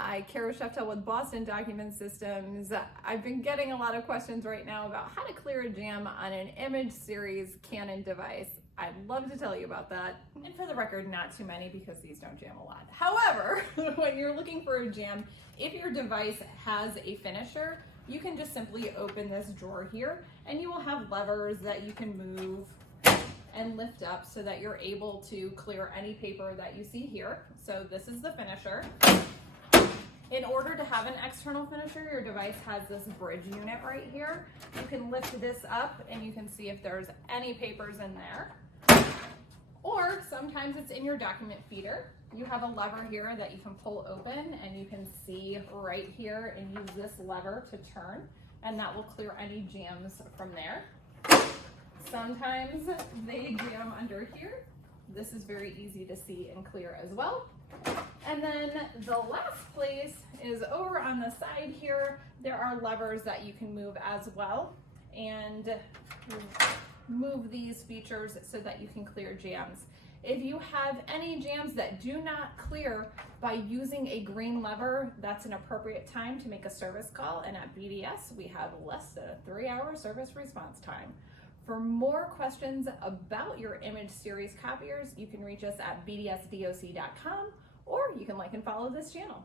Hi, Kara Sheftel with Boston Document Systems. I've been getting a lot of questions right now about how to clear a jam on an image series Canon device. I'd love to tell you about that. And for the record, not too many because these don't jam a lot. However, when you're looking for a jam, if your device has a finisher, you can just simply open this drawer here and you will have levers that you can move and lift up so that you're able to clear any paper that you see here. So this is the finisher. In order to have an external finisher, your device has this bridge unit right here. You can lift this up and you can see if there's any papers in there. Or sometimes it's in your document feeder. You have a lever here that you can pull open and you can see right here and use this lever to turn, and that will clear any jams from there. Sometimes they jam under here. This is very easy to see and clear as well. And then the last place is over on the side here. There are levers that you can move as well and move these features so that you can clear jams. If you have any jams that do not clear by using a green lever, that's an appropriate time to make a service call. And at BDS, we have less than a 3-hour service response time. For more questions about your image series copiers, you can reach us at bdsdoc.com, or you can like and follow this channel.